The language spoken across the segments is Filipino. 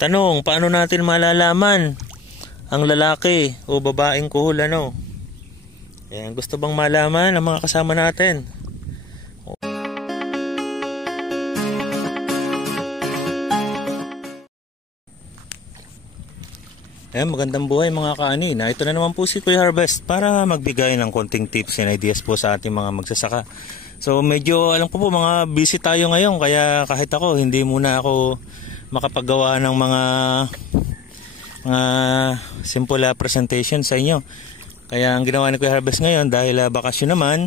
Tanong, paano natin malalaman ang lalaki o babaeng kuhol ano? Ayan, gusto bang malaman ang mga kasama natin? Ayan, magandang buhay mga kaanina. Ito na naman po si Kuya Harvest para magbigay ng konting tips and ideas po sa ating mga magsasaka. So medyo alam ko po mga busy tayo ngayon, kaya kahit ako hindi muna ako makapagawa ng mga simple presentation sa inyo. Kaya ang ginawa ni Kuya Harvest ngayon, dahil bakasyon naman,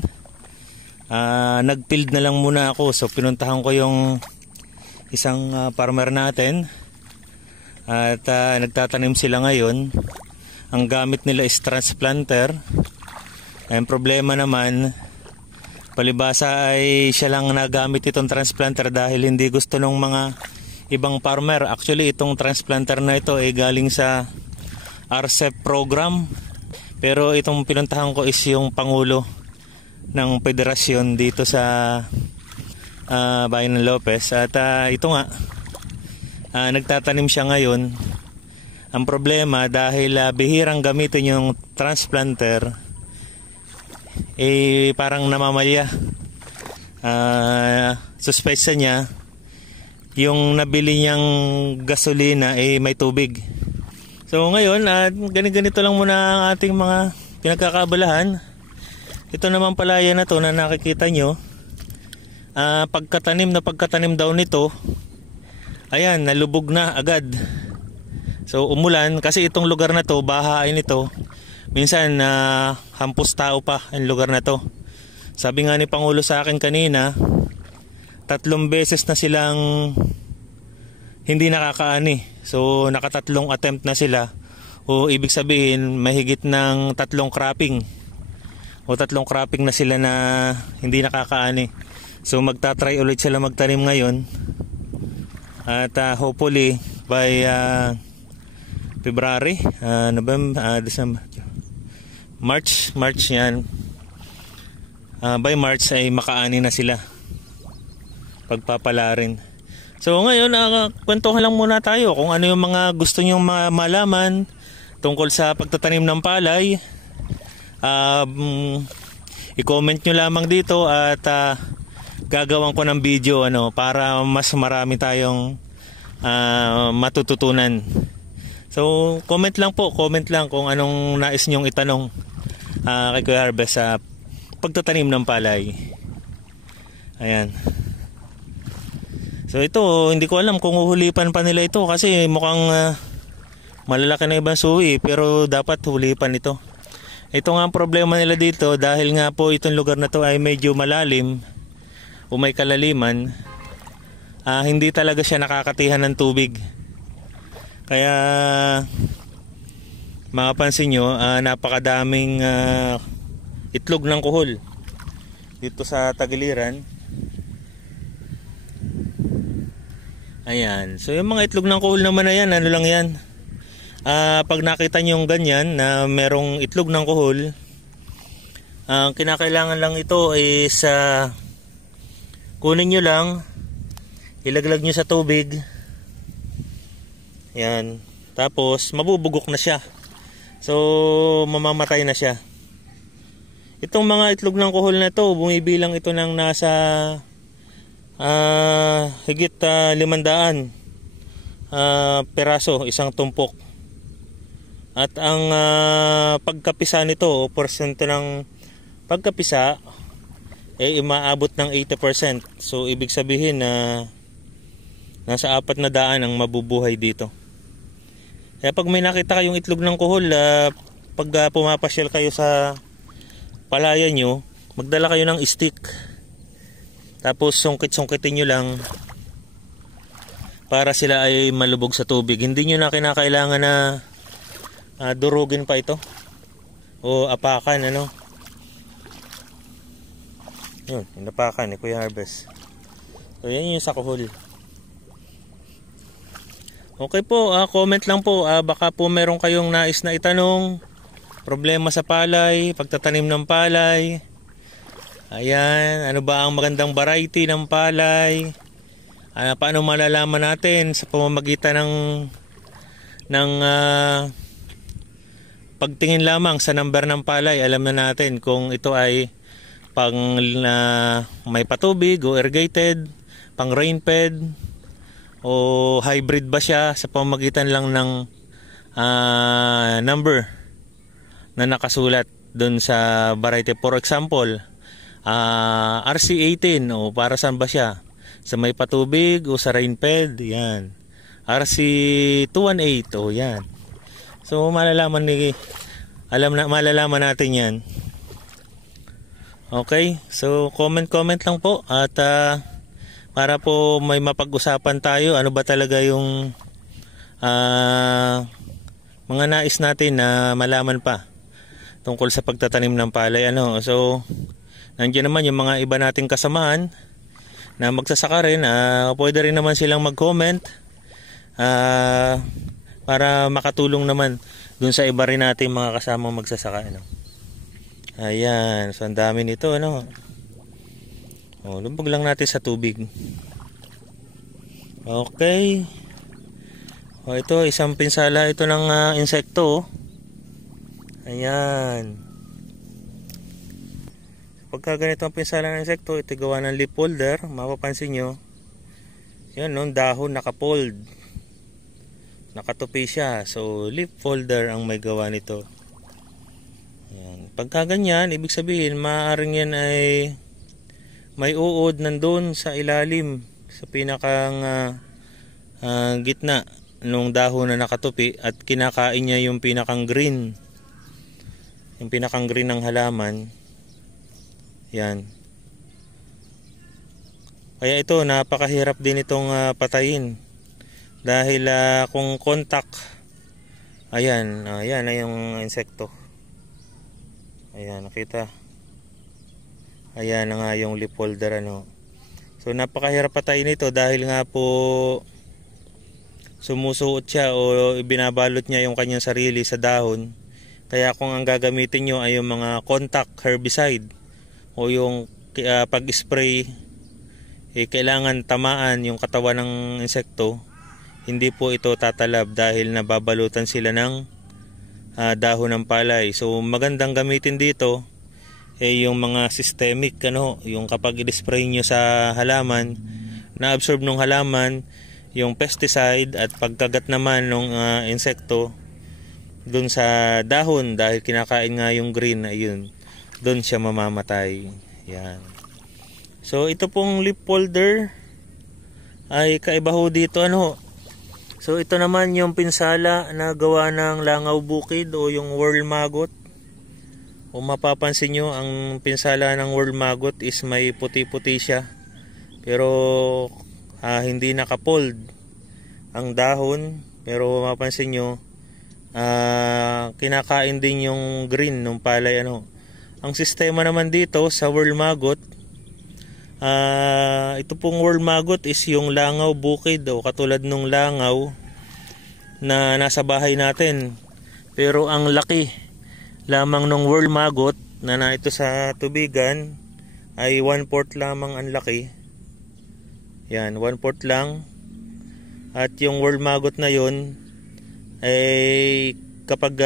nag-field na lang muna ako. So pinuntahan ko yung isang farmer natin at nagtatanim sila ngayon. Ang gamit nila is transplanter. Ang problema naman, palibasa ay siya lang nagamit itong transplanter dahil hindi gusto ng mga ibang farmer. Actually itong transplanter na ito ay galing sa RCEP program, pero itong pinuntahan ko is yung pangulo ng federasyon dito sa bayan ng Lopez. At ito nga, nagtatanim siya ngayon. Ang problema, dahil bihirang gamitin yung transplanter, parang namamalya. Suspesa niya yung nabili niyang gasolina may tubig. So ngayon, ganito lang muna ang ating mga pinagkakabalahan. Ito naman palaya na to na nakikita nyo, pagkatanim daw nito, ayan, nalubog na agad. So umulan kasi itong lugar na to, bahain ito. Minsan hampos tao pa ang lugar na to. Sabi nga ni Pangulo sa akin kanina, 3 beses na silang hindi nakakaani. So nakatatlong attempt na sila. O ibig sabihin mahigit ng 3 cropping. O 3 cropping na sila na hindi nakakaani. So magta-try ulit sila magtanim ngayon. At hopefully by February, November, December, March yan. By March ay makaani na sila. Pagpapala rin. So ngayon, kwentuhan lang muna tayo kung ano yung mga gusto nyong malaman tungkol sa pagtatanim ng palay. I-comment nyo lamang dito at gagawan ko ng video para mas marami tayong matututunan. So comment lang kung anong nais nyong itanong kay Kuya Harvest sa pagtatanim ng palay. Ayan. So ito, hindi ko alam kung uhulipan pa nila ito kasi mukhang malalaki na ibang suwi, pero dapat hulipan ito. Ito nga ang problema nila dito, dahil nga po itong lugar na to ay medyo malalim o may kalaliman, hindi talaga siya nakakatihan ng tubig. Kaya mapapansin nyo, napakadaming itlog ng kuhol dito sa tagiliran. Ayan, so yung mga itlog ng kuhol naman na yan, ano lang yan, pag nakita nyo yung ganyan na merong itlog ng kuhol, kinakailangan lang ito is kunin nyo lang, ilaglag nyo sa tubig. Yan, tapos mabubugok na siya. So mamamatay na siya. Itong mga itlog ng kuhol na to, bumibilang ito ng nasa higit 500 peraso, isang tumpok. At ang pagkapisa nito o porsyento ng pagkapisa umaabot ng 80%. So ibig sabihin na nasa 400 ang mabubuhay dito. Kaya pag may nakita kayong itlog ng kuhol, pag pumapasyal kayo sa palaya nyo, magdala kayo ng stick. Tapos sungkit-sungkitin nyo lang para sila ay malubog sa tubig. Hindi nyo na kinakailangan na durugin pa ito o apakan. Yun, inapakan ni Kuya Harvest. So yan yung sa kuhol. Okay po, comment lang po. Baka po meron kayong nais na itanong, problema sa palay, pagtatanim ng palay. Ayan, ano ba ang magandang variety ng palay? Paano malalaman natin sa pamamagitan ng ng pagtingin lamang sa number ng palay, alam na natin kung ito ay pang may patubig o irrigated, pang rain fed o hybrid ba siya, sa pamamagitan lang ng number na nakasulat doon sa variety. For example, RC18, o para saan ba siya? Sa may patubig o sa rain fed? Yan. RC218, o yan. So malalaman natin yan. Okay, so comment lang po, at para po may mapag-usapan tayo, ano ba talaga yung mga nais natin na malaman pa tungkol sa pagtatanim ng palay. So nandiyan naman yung mga iba nating kasamahan na magsasaka rin. Pwede rin naman silang mag-comment para makatulong naman dun sa iba rin nating mga kasamang magsasaka. Ayan, so ang dami nito, lumbog lang natin sa tubig. Okay. Ito, isang pinsala ito ng insekto. Ayan. Pagka ganito ang pinsala ng insekto, ito gawa ng leaf folder. Mapapansin nyo, yan, dahon nakapold, nakatupi siya. So leaf folder ang may gawa nito. Ayan. Pagka ganyan, ibig sabihin maaaring yan ay may uod nandun sa ilalim, sa pinakang gitna nung dahon na nakatupi, at kinakain niya yung pinakang green ng halaman. Yan. Kaya ito, napakahirap din itong patayin, dahil kung contact, ayan ay yung insekto. Ayan, nakita. Ayan na nga yung leaf folder. So napakahirap patayin ito, dahil nga po sumusuot siya o binabalot niya yung kanyang sarili sa dahon. Kaya kung ang gagamitin nyo ay yung mga contact herbicide o yung pag-spray, kailangan tamaan yung katawan ng insekto. Hindi po ito tatalab, dahil nababalutan sila ng dahon ng palay. So magandang gamitin dito yung mga systemic, yung kapag i-spray nyo sa halaman, na-absorb ng halaman yung pesticide, at pagkagat naman ng insekto dun sa dahon, dahil kinakain nga yung green, ayun, dun siya mamamatay. Yan. So ito pong leaf folder ay kaiba ho dito. So ito naman yung pinsala na gawa ng langaw bukid o yung world maggot. Kung mapapansin nyo, ang pinsala ng world maggot is may puti-puti siya, pero hindi nakapold ang dahon. Pero mapapansin nyo, kinakain din yung green ng palay. Ang sistema naman dito sa world maggot, ito pong world maggot is yung langaw bukid, o katulad nung langaw na nasa bahay natin. Pero ang laki lamang ng world maggot na ito sa tubigan ay 1/4 lamang ang laki. Yan, 1/4 lang. At yung world maggot na yun ay kapag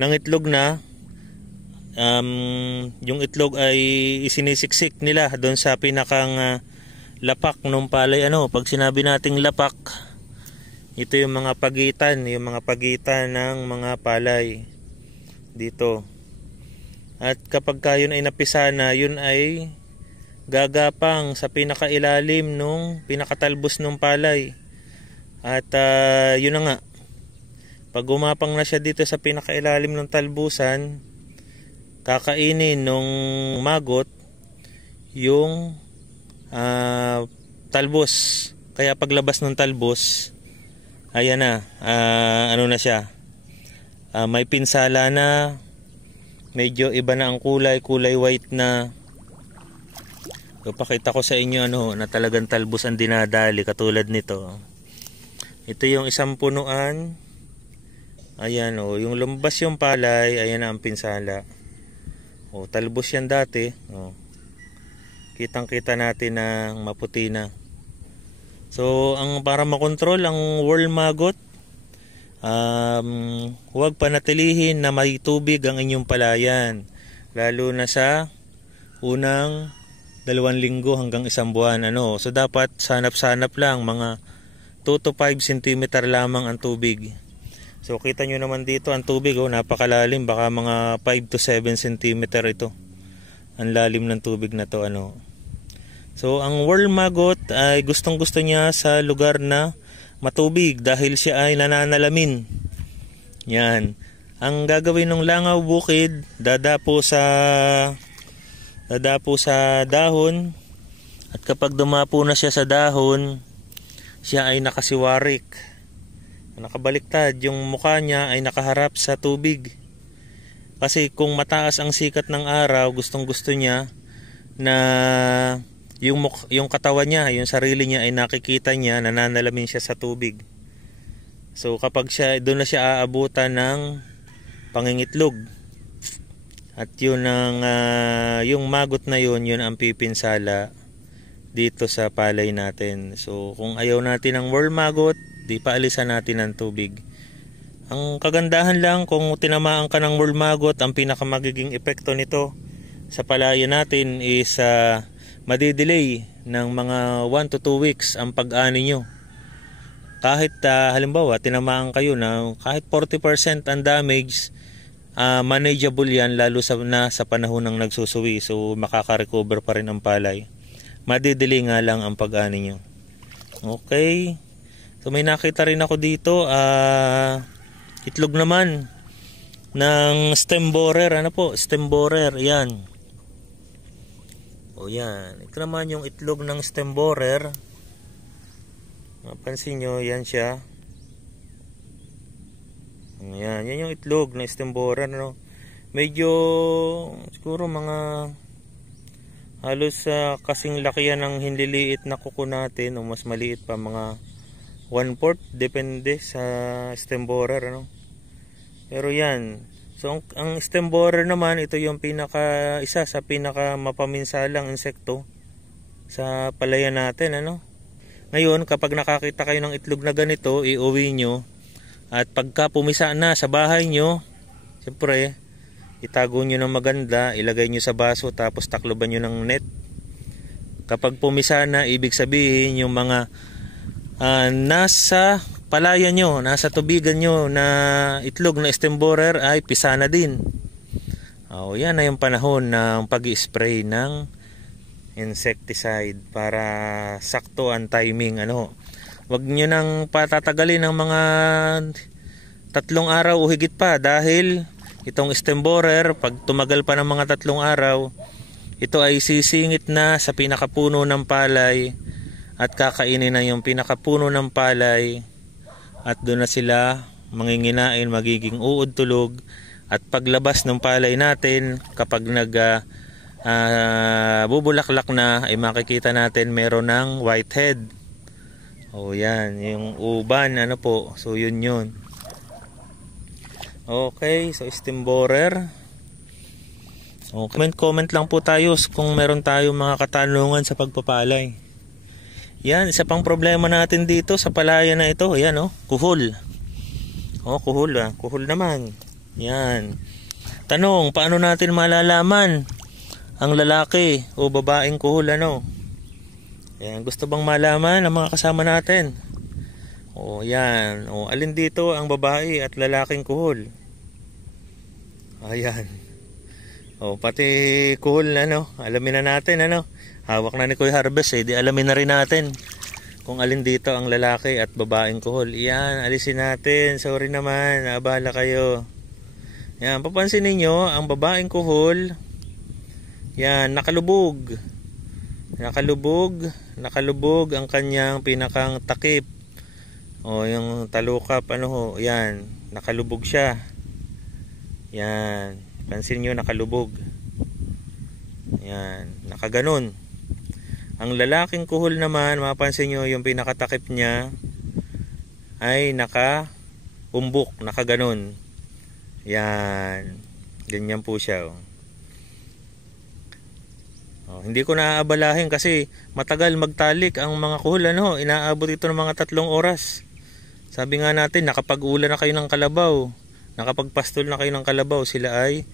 nangitlog na, yung itlog ay isinisiksik nila doon sa pinakang lapak ng palay. Pag sinabi nating lapak, ito yung mga pagitan ng mga palay dito. At kapag yun ay napisa na, yun ay gagapang sa pinakailalim nung pinakatalbos ng palay. At yun na nga, pag gumapang na siya dito sa pinakailalim ng talbusan, kakainin nung maggot yung talbos. Kaya paglabas ng talbos, ayan na, na siya, may pinsala na, medyo iba na ang kulay white na. So, pakita ko sa inyo na talagang talbos ang dinadali, katulad nito. Ito yung isang punuan. Ayan, yung lumabas yung palay, ayan na ang pinsala. Talbos yan dati. Kitang-kita natin na maputi na. So, para makontrol ang world maggot, Huwag panatilihin na may tubig ang inyong palayan, lalo na sa unang 2 linggo hanggang 1 buwan. So dapat sanap-sanap lang, mga 2 to 5 cm lamang ang tubig. So kita nyo naman dito ang tubig, napakalalim, baka mga 5 to 7 cm ito ang lalim ng tubig na to. So ang worm maggot ay gustong gusto niya sa lugar na matubig dahil siya ay nananalamin. Yan. Ang gagawin ng langaw bukid, dadapo sa dahon, at kapag dumapo na siya sa dahon, siya ay nakasiwarik, nakabaliktad, yung mukha niya ay nakaharap sa tubig. Kasi kung mataas ang sikat ng araw, gustong gusto niya na yung katawan niya, yung sarili niya ay nakikita niya, nananalamin siya sa tubig. So kapag doon na siya aabutan ng pangingitlog, at yun yung maggot na yun ang pipinsala dito sa palay natin. So kung ayaw natin ng worm maggot, di paalisan natin ang tubig. Ang kagandahan lang, kung tinamaan ka ng worm maggot, ang pinakamagiging epekto nito sa palayan natin is madidelay ng mga 1 to 2 weeks ang pag-ani nyo. Kahit halimbawa tinamaan kayo na kahit 40% ang damage, manageable yan, lalo sa panahon ng nagsusuwi. So makaka-recover pa rin ang palay. Madidelay nga lang ang pag-ani nyo. Okay, so may nakita rin ako dito, itlog naman ng stem borer. Stem borer, yan. O yan, ito naman yung itlog ng stem borer. Mapansin nyo, yan siya. Yan yung itlog ng stem borer. Medyo siguro mga halos kasing laki yan ng hinliliit na kuko natin, o mas maliit pa, mga 1/4, depende sa stem borer. Pero yan. So ang stem borer naman, ito yung isa sa pinaka mapaminsalang insekto sa palayan natin. Ngayon, kapag nakakita kayo ng itlog na ganito, iuwi nyo, at pagka pumisa na sa bahay nyo, siyempre itago nyo ng maganda, ilagay nyo sa baso, tapos takloban nyo ng net. Kapag pumisa na, ibig sabihin yung mga nasa palayan nyo, nasa tubigan nyo na itlog na stem borer ay pisa na din. Yan na yung panahon ng pag-i-spray ng insecticide para sakto ang timing. Wag nyo nang patatagalin ng mga 3 araw o higit pa, dahil itong stem borer, pag tumagal pa ng mga 3 araw, ito ay sisingit na sa pinakapuno ng palay at kakainin na yung pinakapuno ng palay, at doon na sila manginginain, magiging uod tulog. At paglabas ng palay natin, kapag bubulaklak na, ay makikita natin meron ng whitehead. Yan, yung uban, so yun. Okay, so stem borer. Comment lang po tayo kung meron tayong mga katanungan sa pagpapalay. Yan, isa pang problema natin dito sa palayan na ito, yan kuhol. Kuhol naman. Yan. Tanong, paano natin malalaman ang lalaki o babaeng kuhol? Yan, gusto bang malaman ang mga kasama natin? Yan. Alin dito ang babae at lalaking kuhol? Ayan. Pati kuhol alamin na natin. Hawak na ni Kuya Harvest, di alamin na rin natin kung alin dito ang lalaki at babaeng kuhol. Yan, alisin natin. Sorry naman, naabala kayo. Yan, papansin ninyo, ang babaeng kuhol, yan, nakalubog ang kanyang pinakang takip, yung talukap, yan, nakalubog siya. Yan, pansin nyo, nakalubog. Yan, nakaganon. Ang lalaking kuhol naman, mapansin nyo, yung pinakatakip niya ay nakaumbok, nakaganon. Yan, ganyan po siya. Hindi ko naaabalahin kasi matagal magtalik ang mga kuhol. Inaabot ito ng mga 3 oras. Sabi nga natin, nakapag-ula na kayo ng kalabaw, nakapagpastol na kayo ng kalabaw, sila ay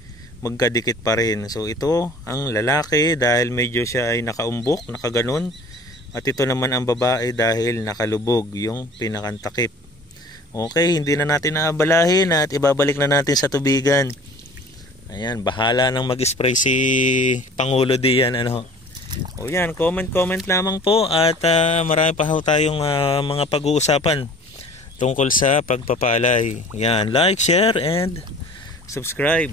magkadikit pa rin. So ito ang lalaki dahil medyo siya ay nakaumbok, nakaganon. At ito naman ang babae dahil nakalubog, yung pinakantakip. Okay, hindi na natin naabalahin at ibabalik na natin sa tubigan. Ayan, bahala nang mag-spray si Pangulo diyan, ano. O yan, comment lamang po at marami pa tayong mga pag-uusapan tungkol sa pagpapalay. Yan, like, share and subscribe.